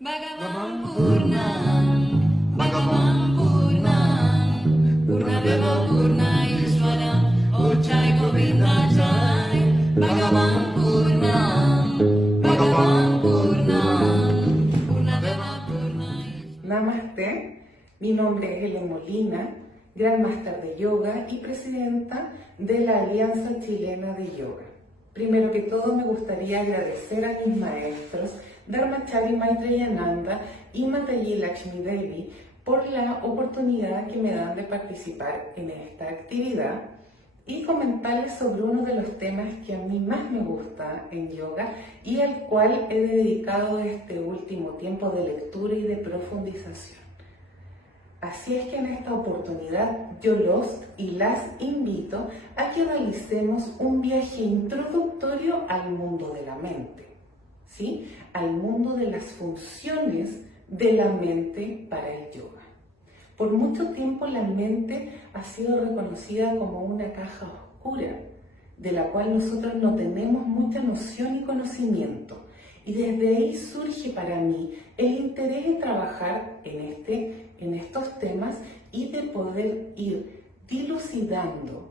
Bhagavan Purnam, Bhagavan Purnam, Purnadeva Purnayeshwaram, Ochai Govinda Jai, Bhagavan Purnam, Bhagavan Purnam, Purnadeva Purnayeshwaram. Namaste, mi nombre es Helen Molina, Gran Máster de Yoga y presidenta de la Alianza Chilena de Yoga. Primero que todo me gustaría agradecer a mis maestros Dharmachari Maitreyananda y Mataji Lakshmi Devi por la oportunidad que me dan de participar en esta actividad y comentarles sobre uno de los temas que a mí más me gusta en yoga y al cual he dedicado este último tiempo de lectura y de profundización. Así es que en esta oportunidad yo los y las invito a que realicemos un viaje introductorio al mundo de la mente, ¿sí? Al mundo de las funciones de la mente para el yoga. Por mucho tiempo la mente ha sido reconocida como una caja oscura, de la cual nosotros no tenemos mucha noción y conocimiento. Y desde ahí surge para mí el interés en trabajar en estos temas y de poder ir dilucidando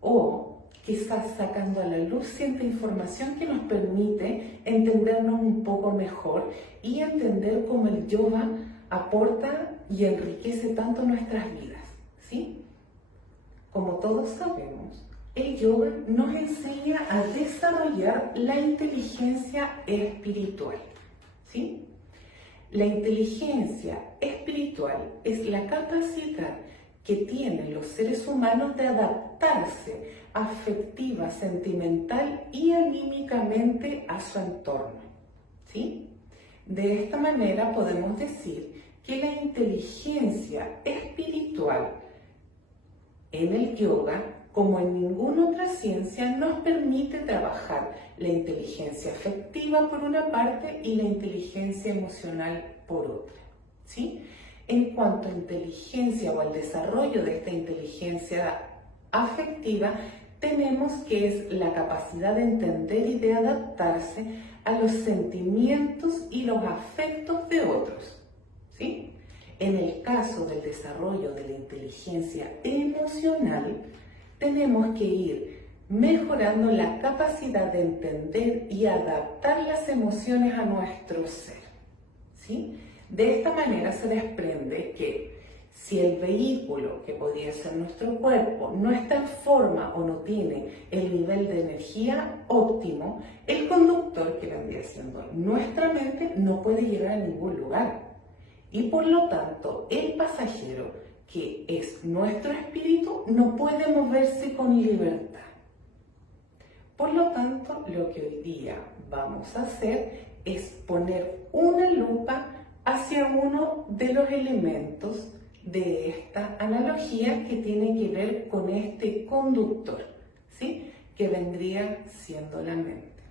o quizás sacando a la luz cierta información que nos permite entendernos un poco mejor y entender cómo el yoga aporta y enriquece tanto nuestras vidas, ¿sí? Como todos sabemos, el yoga nos enseña a desarrollar la inteligencia espiritual, ¿sí? La inteligencia espiritual es la capacidad que tienen los seres humanos de adaptarse afectiva, sentimental y anímicamente a su entorno, ¿sí? De esta manera podemos decir que la inteligencia espiritual en el yoga, como en ninguna otra ciencia, nos permite trabajar la inteligencia afectiva por una parte y la inteligencia emocional por otra, ¿sí? En cuanto a inteligencia o al desarrollo de esta inteligencia afectiva, tenemos que es la capacidad de entender y de adaptarse a los sentimientos y los afectos de otros, ¿sí? En el caso del desarrollo de la inteligencia emocional, tenemos que ir mejorando la capacidad de entender y adaptar las emociones a nuestro ser, ¿sí? De esta manera se desprende que si el vehículo, que podría ser nuestro cuerpo, no está en forma o no tiene el nivel de energía óptimo, el conductor, que vendría siendo nuestra mente, no puede llegar a ningún lugar. Y por lo tanto, el pasajero, que es nuestro espíritu, no puede moverse con libertad. Por lo tanto, lo que hoy día vamos a hacer es poner una lupa hacia uno de los elementos de esta analogía que tiene que ver con este conductor, ¿sí? Que vendría siendo la mente.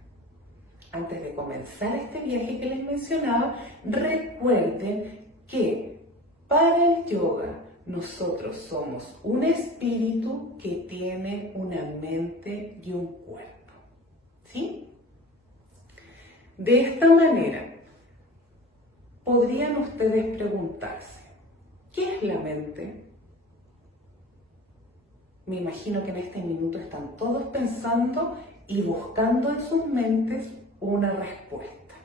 Antes de comenzar este viaje que les mencionaba, recuerden que para el yoga nosotros somos un espíritu que tiene una mente y un cuerpo, ¿sí? De esta manera, podrían ustedes preguntarse, ¿qué es la mente? Me imagino que en este minuto están todos pensando y buscando en sus mentes una respuesta.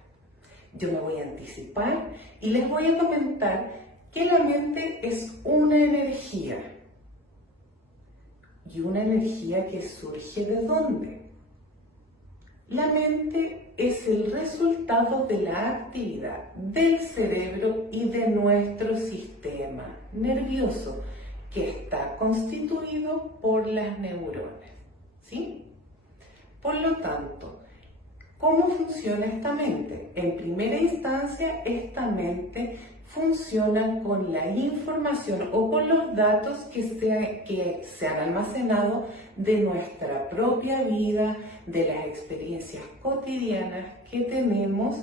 Yo me voy a anticipar y les voy a comentar que la mente es una energía. ¿Y una energía que surge de dónde? La mente es el resultado de la actividad del cerebro y de nuestro sistema nervioso, que está constituido por las neuronas, ¿sí? Por lo tanto, ¿cómo funciona esta mente? En primera instancia, esta mente funciona con la información o con los datos que se han almacenado de nuestra propia vida, de las experiencias cotidianas que tenemos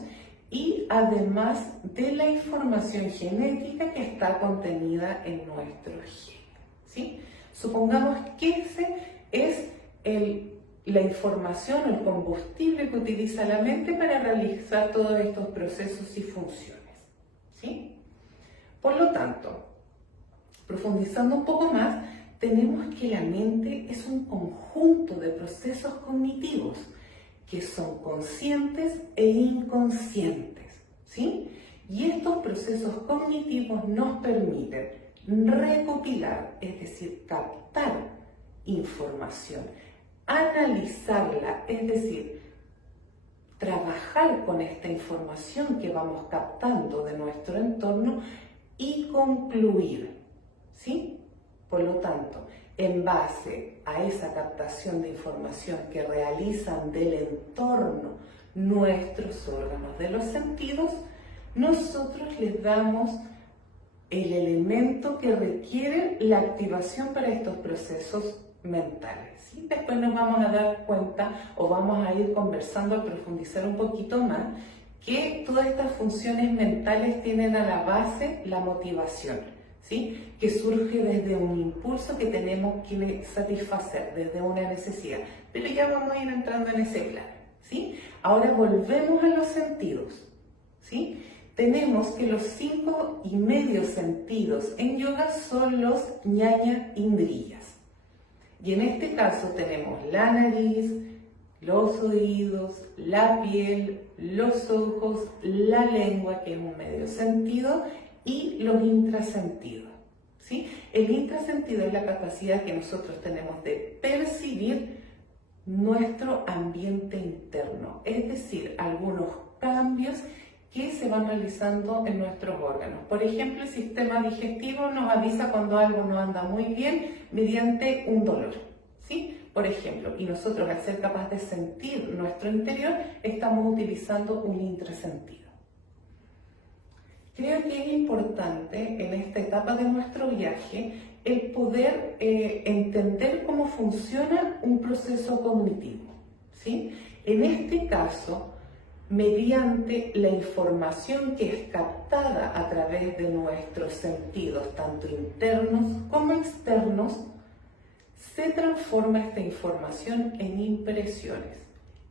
y además de la información genética que está contenida en nuestro gen, ¿sí? Supongamos que ese es la información o el combustible que utiliza la mente para realizar todos estos procesos y funciones. Por lo tanto, profundizando un poco más, tenemos que la mente es un conjunto de procesos cognitivos que son conscientes e inconscientes, ¿sí? Y estos procesos cognitivos nos permiten recopilar, es decir, captar información, analizarla, es decir, trabajar con esta información que vamos captando de nuestro entorno y concluir, ¿sí? Por lo tanto, en base a esa captación de información que realizan del entorno nuestros órganos de los sentidos, nosotros les damos el elemento que requiere la activación para estos procesos mentales, ¿sí? Después nos vamos a dar cuenta o vamos a ir conversando, a profundizar un poquito más, que todas estas funciones mentales tienen a la base la motivación, ¿sí? Que surge desde un impulso que tenemos que satisfacer, desde una necesidad. Pero ya vamos a ir entrando en ese plano, ¿sí? Ahora volvemos a los sentidos, ¿sí? Tenemos que los 5,5 sentidos en yoga son los ñaña indriyas. Y en este caso tenemos la nariz, los oídos, la piel, los ojos, la lengua, que es un medio sentido, y los intrasentidos, ¿sí? El intrasentido es la capacidad que nosotros tenemos de percibir nuestro ambiente interno, es decir, algunos cambios que se van realizando en nuestros órganos. Por ejemplo, el sistema digestivo nos avisa cuando algo no anda muy bien mediante un dolor, ¿sí? Por ejemplo, y nosotros al ser capaces de sentir nuestro interior, estamos utilizando un intrasentido. Creo que es importante en esta etapa de nuestro viaje el poder entender cómo funciona un proceso cognitivo, ¿sí? En este caso, mediante la información que es captada a través de nuestros sentidos, tanto internos como externos, se transforma esta información en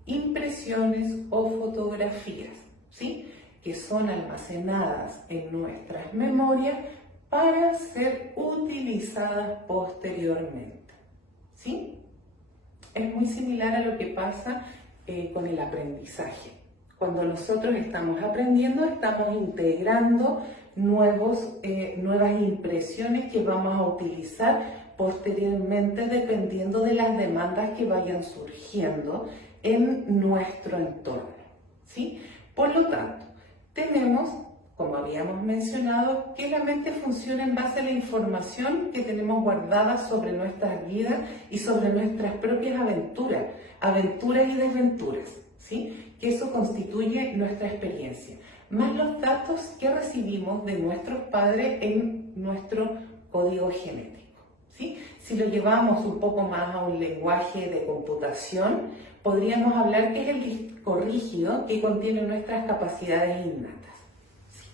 impresiones o fotografías, ¿sí? Que son almacenadas en nuestras memorias para ser utilizadas posteriormente, ¿sí? Es muy similar a lo que pasa con el aprendizaje. Cuando nosotros estamos aprendiendo, estamos integrando nuevas impresiones que vamos a utilizar posteriormente dependiendo de las demandas que vayan surgiendo en nuestro entorno, ¿sí? Por lo tanto, tenemos, como habíamos mencionado, que la mente funciona en base a la información que tenemos guardada sobre nuestras vidas y sobre nuestras propias aventuras y desventuras, ¿sí? Que eso constituye nuestra experiencia, más los datos que recibimos de nuestros padres en nuestro código genético, ¿sí? Si lo llevamos un poco más a un lenguaje de computación, podríamos hablar que es el disco rígido que contiene nuestras capacidades innatas, ¿sí?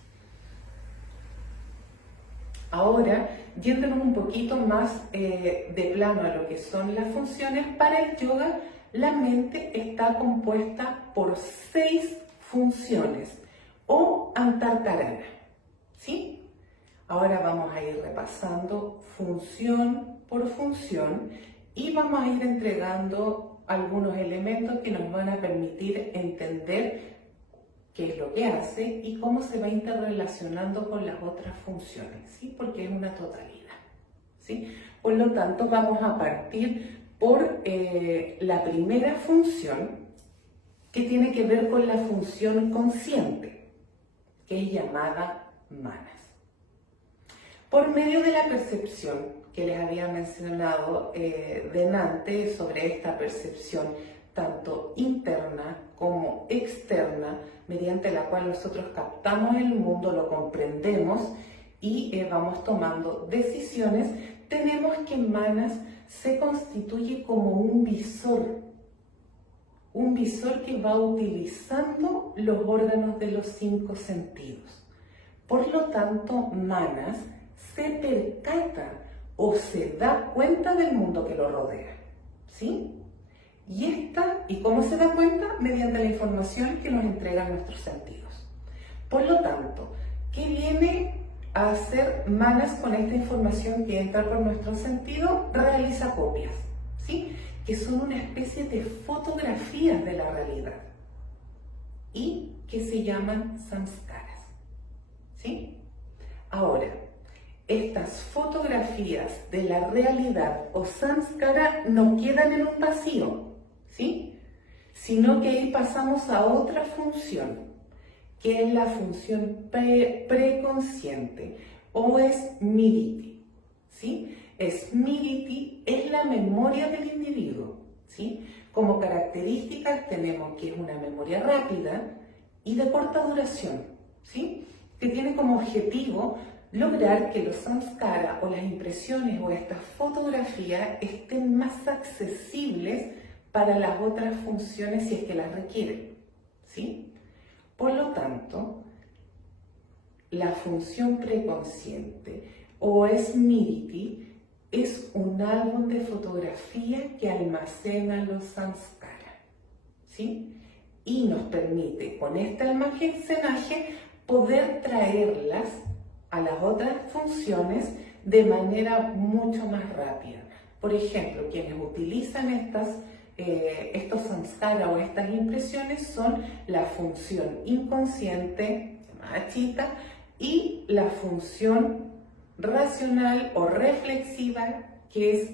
Ahora, yéndonos un poquito más de plano a lo que son las funciones, para el yoga la mente está compuesta por 6 funciones o antarkarana, ¿sí? Ahora vamos a ir repasando función por función y vamos a ir entregando algunos elementos que nos van a permitir entender qué es lo que hace y cómo se va interrelacionando con las otras funciones, ¿sí? Porque es una totalidad, ¿sí? Por lo tanto, vamos a partir por la primera función, que tiene que ver con la función consciente, que es llamada manas. Por medio de la percepción que les había mencionado delante sobre esta percepción tanto interna como externa, mediante la cual nosotros captamos el mundo, lo comprendemos y vamos tomando decisiones, tenemos que manas se constituye como un visor que va utilizando los órganos de los 5 sentidos. Por lo tanto, manas se percata o se da cuenta del mundo que lo rodea, ¿sí? ¿Y cómo se da cuenta? Mediante la información que nos entregan nuestros sentidos. Por lo tanto, ¿qué viene a hacer malas con esta información que entra por nuestro sentido, realiza copias, ¿sí? Que son una especie de fotografías de la realidad y que se llaman samskaras, ¿sí? Ahora, estas fotografías de la realidad o samskara no quedan en un vacío, ¿sí? Sino que ahí pasamos a otra función, que es la función preconsciente o smriti, ¿sí? Smriti es la memoria del individuo, ¿sí? Como características tenemos que es una memoria rápida y de corta duración, ¿sí? Que tiene como objetivo lograr que los samskara o las impresiones o estas fotografías estén más accesibles para las otras funciones si es que las requieren, ¿sí? Por lo tanto, la función preconsciente o smriti es un álbum de fotografía que almacena los samskara, ¿sí? Y nos permite con este almacenaje poder traerlas a las otras funciones de manera mucho más rápida. Por ejemplo, quienes utilizan estos samskara o estas impresiones son la función inconsciente, chitta, y la función racional o reflexiva, que es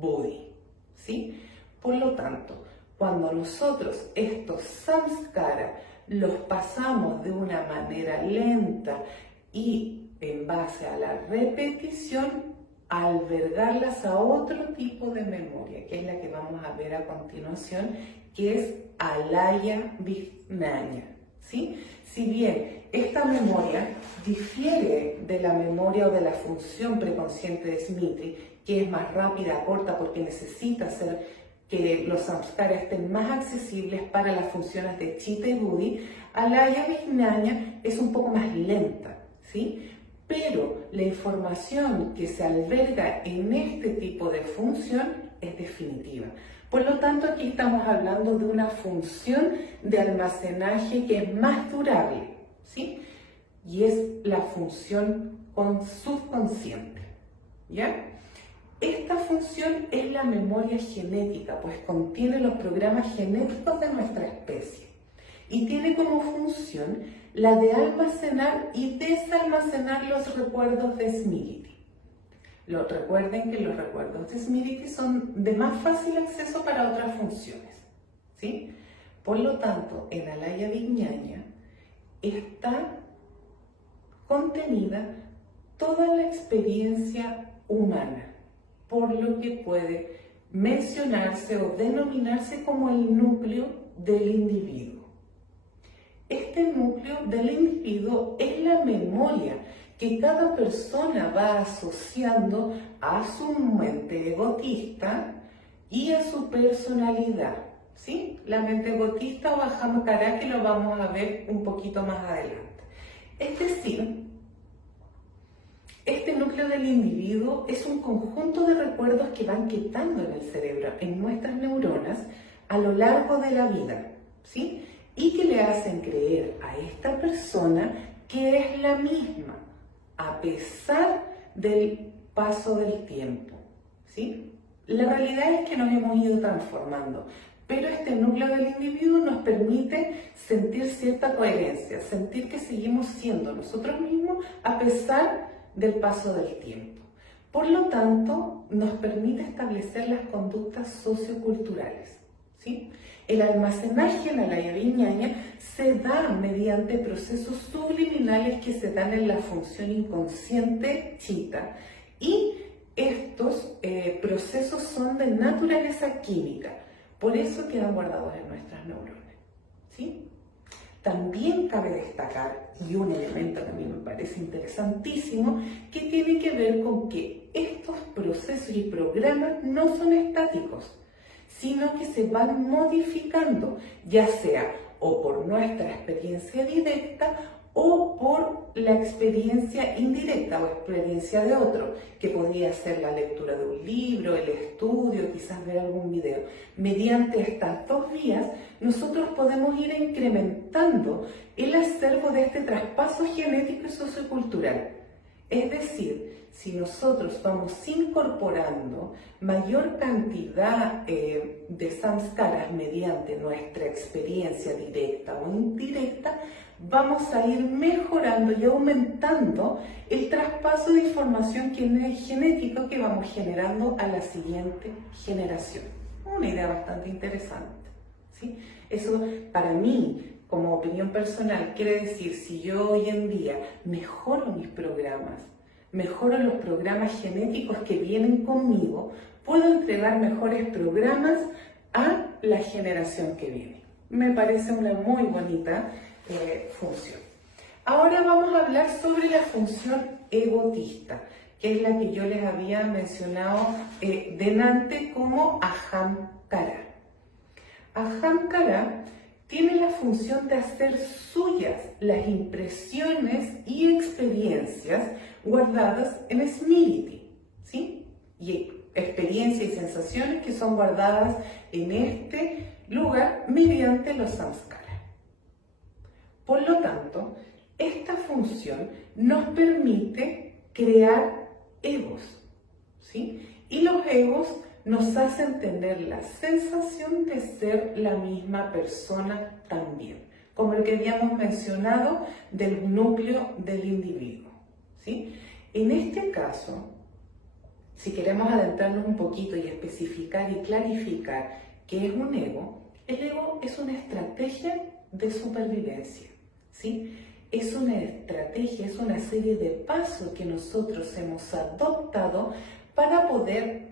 buddhi, ¿sí? Por lo tanto, cuando nosotros estos samskara los pasamos de una manera lenta y en base a la repetición, albergarlas a otro tipo de memoria, que es la que vamos a ver a continuación, que es alaya vijnana, ¿sí? Si bien esta memoria difiere de la memoria o de la función preconsciente de smriti, que es más rápida, corta, porque necesita hacer que los samskaras estén más accesibles para las funciones de chitta y buddhi, alaya vijnana es un poco más lenta, ¿sí? Pero la información que se alberga en este tipo de función es definitiva. Por lo tanto, aquí estamos hablando de una función de almacenaje que es más durable, ¿sí? Y es la función subconsciente, ¿ya? Esta función es la memoria genética, pues contiene los programas genéticos de nuestra especie y tiene como función la de almacenar y desalmacenar los recuerdos de smriti. Recuerden que los recuerdos de smriti son de más fácil acceso para otras funciones, ¿sí? Por lo tanto, en alaya vijnana está contenida toda la experiencia humana, por lo que puede mencionarse o denominarse como el núcleo del individuo. Este núcleo del individuo es la memoria que cada persona va asociando a su mente egotista y a su personalidad, ¿sí? La mente egotista o ahamkara, que lo vamos a ver un poquito más adelante. Es decir, este núcleo del individuo es un conjunto de recuerdos que van quedando en el cerebro, en nuestras neuronas, a lo largo de la vida, ¿sí? Y que le hacen creer a esta persona que es la misma, a pesar del paso del tiempo, ¿sí? La realidad es que nos hemos ido transformando, pero este núcleo del individuo nos permite sentir cierta coherencia, sentir que seguimos siendo nosotros mismos a pesar del paso del tiempo. Por lo tanto, nos permite establecer las conductas socioculturales, ¿sí? El almacenaje en alaya vijnana se da mediante procesos subliminales que se dan en la función inconsciente chitta, y estos procesos son de naturaleza química, por eso quedan guardados en nuestras neuronas, ¿sí? También cabe destacar, y un elemento que a mí me parece interesantísimo, que tiene que ver con que estos procesos y programas no son estáticos, sino que se van modificando, ya sea o por nuestra experiencia directa o por la experiencia indirecta o experiencia de otro, que podría ser la lectura de un libro, el estudio, quizás ver algún video. Mediante estas dos vías, nosotros podemos ir incrementando el acervo de este traspaso genético y sociocultural, Es decir, si nosotros vamos incorporando mayor cantidad de samskaras mediante nuestra experiencia directa o indirecta, vamos a ir mejorando y aumentando el traspaso de información genética que vamos generando a la siguiente generación. Una idea bastante interesante, ¿sí? Eso para mí, como opinión personal, quiere decir, si yo hoy en día mejoro mis programas, mejoro los programas genéticos que vienen conmigo, puedo entregar mejores programas a la generación que viene. Me parece una muy bonita función. Ahora vamos a hablar sobre la función egotista, que es la que yo les había mencionado delante como Ahamkara. Ahamkara tiene la función de hacer suyas las impresiones y experiencias guardadas en Smriti, ¿sí? Y experiencias y sensaciones que son guardadas en este lugar mediante los samskaras. Por lo tanto, esta función nos permite crear egos, ¿sí? Y los egos nos hacen tener la sensación de ser la misma persona también, como lo que habíamos mencionado del núcleo del individuo, ¿sí? En este caso, si queremos adentrarnos un poquito y especificar y clarificar qué es un ego, el ego es una estrategia de supervivencia, ¿sí? Es una estrategia, es una serie de pasos que nosotros hemos adoptado para poder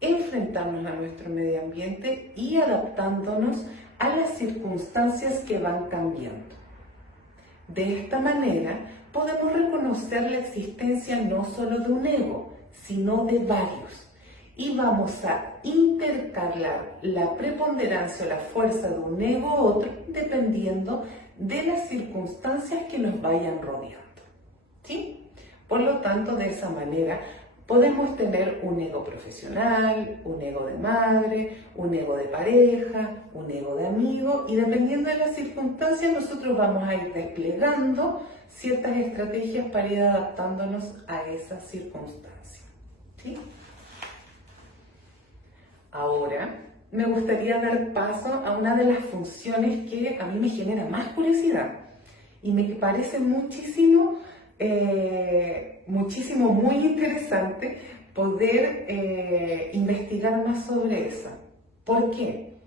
enfrentarnos a nuestro medio ambiente y adaptándonos a las circunstancias que van cambiando. De esta manera, podemos reconocer la existencia no solo de un ego, sino de varios. Y vamos a intercalar la preponderancia o la fuerza de un ego a otro dependiendo de las circunstancias que nos vayan rodeando, ¿sí? Por lo tanto, de esa manera podemos tener un ego profesional, un ego de madre, un ego de pareja, un ego de amigo, y dependiendo de las circunstancias nosotros vamos a ir desplegando ciertas estrategias para ir adaptándonos a esas circunstancias, ¿sí? Ahora me gustaría dar paso a una de las funciones que a mí me genera más curiosidad y me parece muchísimo, muy interesante poder investigar más sobre esa. ¿Por qué?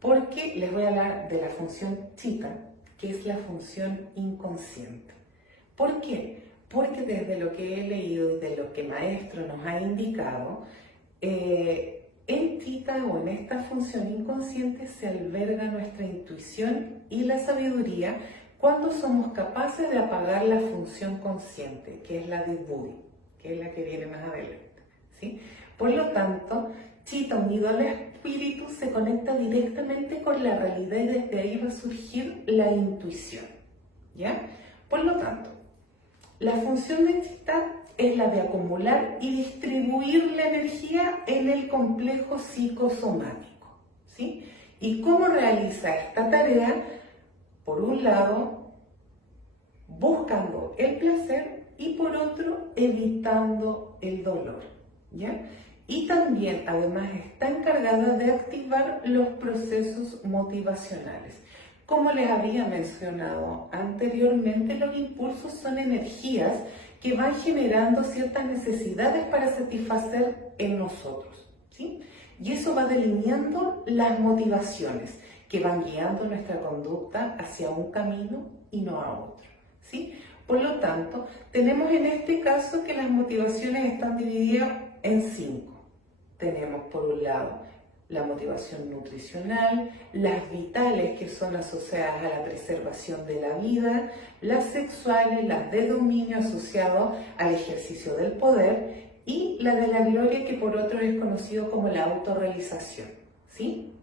Porque les voy a hablar de la función chitta, que es la función inconsciente. ¿Por qué? Porque desde lo que he leído y de lo que Maestro nos ha indicado, en chitta o en esta función inconsciente se alberga nuestra intuición y la sabiduría cuando somos capaces de apagar la función consciente, que es la de Buddhi, que es la que viene más adelante, ¿sí? Por lo tanto, chitta unido al espíritu se conecta directamente con la realidad y desde ahí va a surgir la intuición, ¿ya? Por lo tanto, la función de chitta es la de acumular y distribuir la energía en el complejo psicosomático, ¿sí? ¿Y cómo realiza esta tarea? Por un lado, buscando el placer y por otro, evitando el dolor, ¿ya? Y también, además, está encargada de activar los procesos motivacionales. Como les había mencionado anteriormente, los impulsos son energías que van generando ciertas necesidades para satisfacer en nosotros, ¿sí? Y eso va delineando las motivaciones que van guiando nuestra conducta hacia un camino y no a otro, ¿sí? Por lo tanto, tenemos en este caso que las motivaciones están divididas en 5. Tenemos por un lado la motivación nutricional, las vitales que son asociadas a la preservación de la vida, las sexuales, las de dominio asociado al ejercicio del poder y la de la gloria que por otro es conocido como la autorrealización, ¿sí?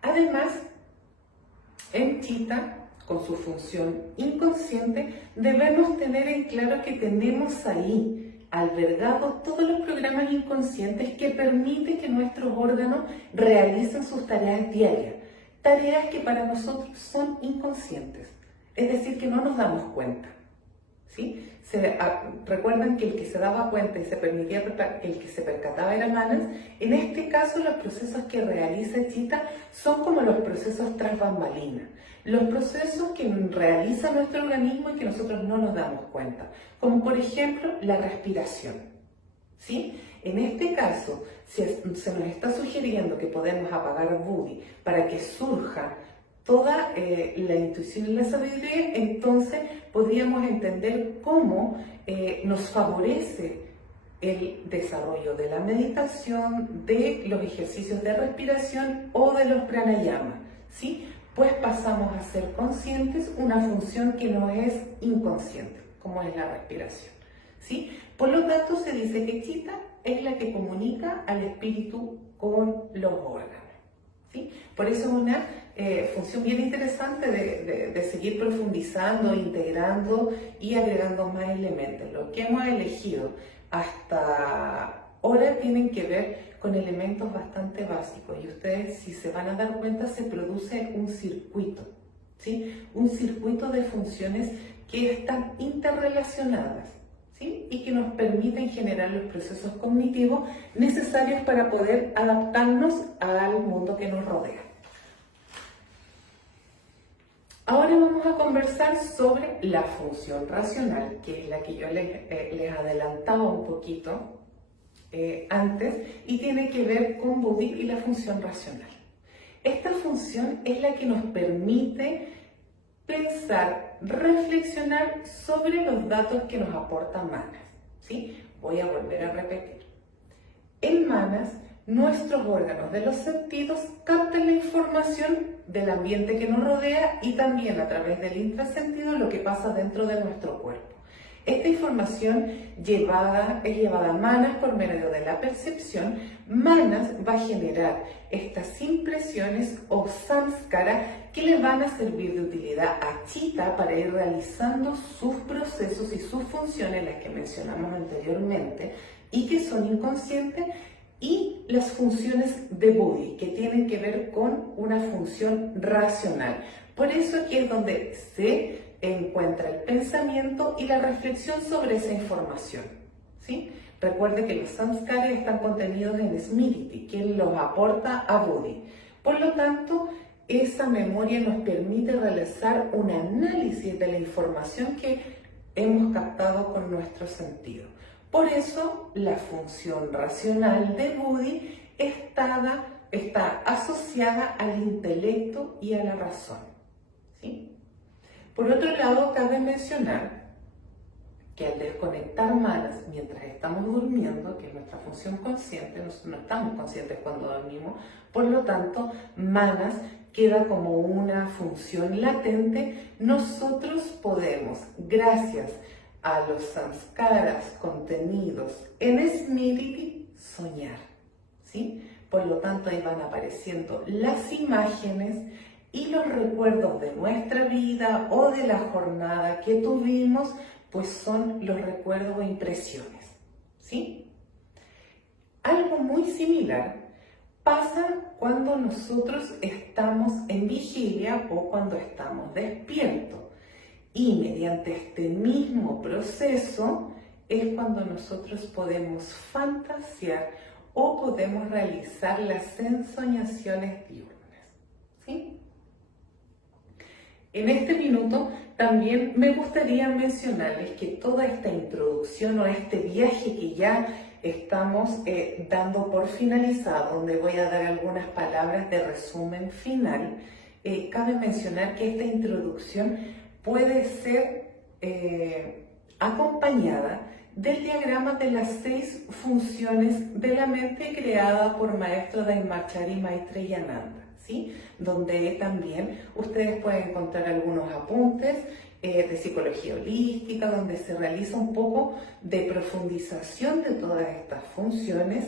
Además, en chitta, con su función inconsciente, debemos tener en claro que tenemos ahí albergados todos los programas inconscientes que permiten que nuestros órganos realicen sus tareas diarias, tareas que para nosotros son inconscientes, es decir, que no nos damos cuenta, ¿sí? recuerdan que el que se daba cuenta y se permitía que el que se percataba era Manas. En este caso, los procesos que realiza Chita son como los procesos tras bambalinas, los procesos que realiza nuestro organismo y que nosotros no nos damos cuenta, como por ejemplo la respiración, ¿sí? En este caso, si se nos está sugiriendo que podemos apagar Budi para que surja toda la intuición y la sabiduría, entonces podríamos entender cómo nos favorece el desarrollo de la meditación, de los ejercicios de respiración o de los pranayama, ¿sí? Pues pasamos a ser conscientes una función que no es inconsciente, como es la respiración, ¿sí? Por lo tanto, se dice que Chita es la que comunica al espíritu con los órganos, ¿sí? Por eso es una función bien interesante de seguir profundizando, integrando y agregando más elementos. Lo que hemos elegido hasta ahora tienen que ver con elementos bastante básicos y ustedes, si se van a dar cuenta, se produce un circuito, ¿sí? Un circuito de funciones que están interrelacionadas, ¿sí? Y que nos permiten generar los procesos cognitivos necesarios para poder adaptarnos al mundo que nos rodea. Ahora vamos a conversar sobre la función racional, que es la que yo les adelantaba un poquito antes, y tiene que ver con Budi y la función racional. Esta función es la que nos permite pensar, reflexionar sobre los datos que nos aporta Manas, ¿sí? Voy a volver a repetir. En Manas, nuestros órganos de los sentidos captan la información del ambiente que nos rodea y también a través del intrasentido lo que pasa dentro de nuestro cuerpo. Esta información es llevada a Manas por medio de la percepción. Manas va a generar estas impresiones o samskara que le van a servir de utilidad a Chita para ir realizando sus procesos y sus funciones, las que mencionamos anteriormente, y que son inconscientes, y las funciones de Budi, que tienen que ver con una función racional. Por eso aquí es donde se encuentra el pensamiento y la reflexión sobre esa información, ¿sí? Recuerde que los samskaras están contenidos en Smriti, que los aporta a Budi. Por lo tanto, esa memoria nos permite realizar un análisis de la información que hemos captado con nuestro sentido. Por eso, la función racional de Budi está asociada al intelecto y a la razón, ¿sí? Por otro lado, cabe mencionar que al desconectar Manas mientras estamos durmiendo, que es nuestra función consciente, nosotros no estamos conscientes cuando dormimos, por lo tanto, Manas queda como una función latente. Nosotros podemos, gracias a los samskaras contenidos en Smriti, soñar, ¿sí? Por lo tanto, ahí van apareciendo las imágenes y los recuerdos de nuestra vida o de la jornada que tuvimos, pues son los recuerdos o impresiones, ¿sí? Algo muy similar pasa cuando nosotros estamos en vigilia o cuando estamos despiertos. Y mediante este mismo proceso es cuando nosotros podemos fantasear o podemos realizar las ensoñaciones diurnas, ¿sí? En este minuto también me gustaría mencionarles que toda esta introducción o este viaje que ya estamos dando por finalizado, donde voy a dar algunas palabras de resumen final, cabe mencionar que esta introducción puede ser acompañada del diagrama de las 6 funciones de la mente creada por Maestro Daimarchari Maitreyananda, ¿sí? Donde también ustedes pueden encontrar algunos apuntes de psicología holística, donde se realiza un poco de profundización de todas estas funciones,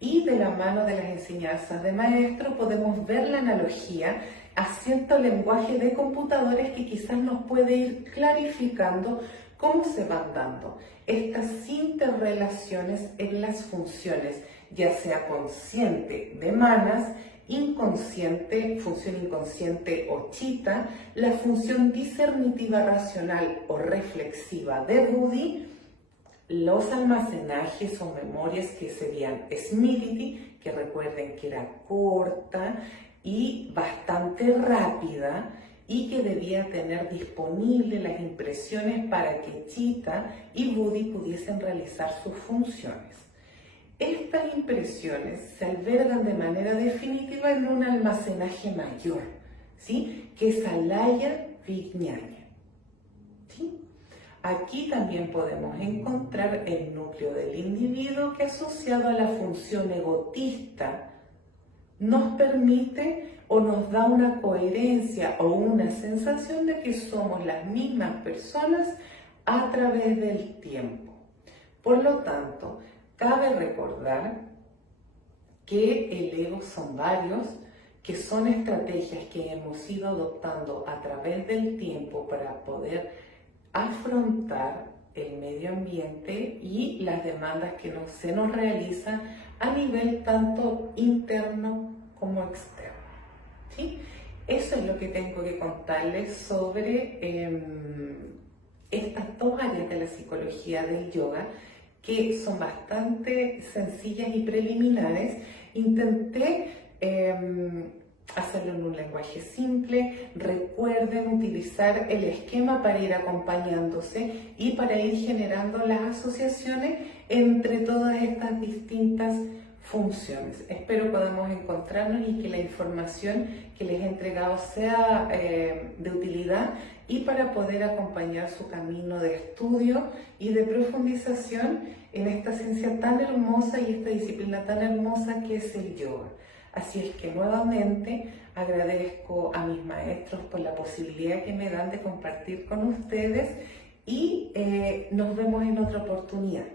y de la mano de las enseñanzas de Maestro podemos ver la analogía a cierto lenguaje de computadores que quizás nos puede ir clarificando cómo se van dando estas interrelaciones en las funciones, ya sea consciente de Manas, inconsciente, función inconsciente o chitta, la función discernitiva racional o reflexiva de Buddhi, los almacenajes o memorias que serían Smriti, que recuerden que era corta y bastante rápida y que debía tener disponibles las impresiones para que Chitta y Buddhi pudiesen realizar sus funciones. Estas impresiones se albergan de manera definitiva en un almacenaje mayor, ¿sí? Que es Alaya Vijnana. ¿Sí? Aquí también podemos encontrar el núcleo del individuo que, asociado a la función egotista, nos permite o nos da una coherencia o una sensación de que somos las mismas personas a través del tiempo. Por lo tanto, cabe recordar que el ego son varios, que son estrategias que hemos ido adoptando a través del tiempo para poder afrontar el medio ambiente y las demandas que se nos realizan a nivel tanto interno como externo. ¿Sí? Eso es lo que tengo que contarles sobre estas dos áreas de la psicología del yoga, que son bastante sencillas y preliminares. Intenté hacerlo en un lenguaje simple. Recuerden utilizar el esquema para ir acompañándose y para ir generando las asociaciones entre todas estas distintas funciones. Espero podamos encontrarnos y que la información que les he entregado sea de utilidad y para poder acompañar su camino de estudio y de profundización en esta ciencia tan hermosa y esta disciplina tan hermosa que es el yoga. Así es que nuevamente agradezco a mis maestros por la posibilidad que me dan de compartir con ustedes y nos vemos en otra oportunidad.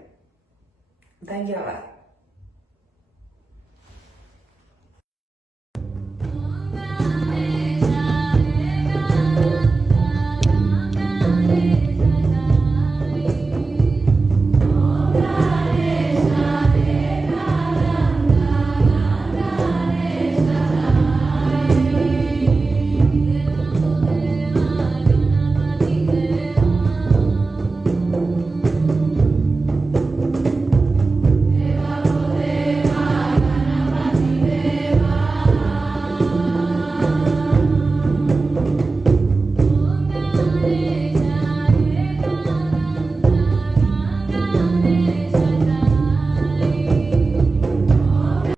Dhanyavad.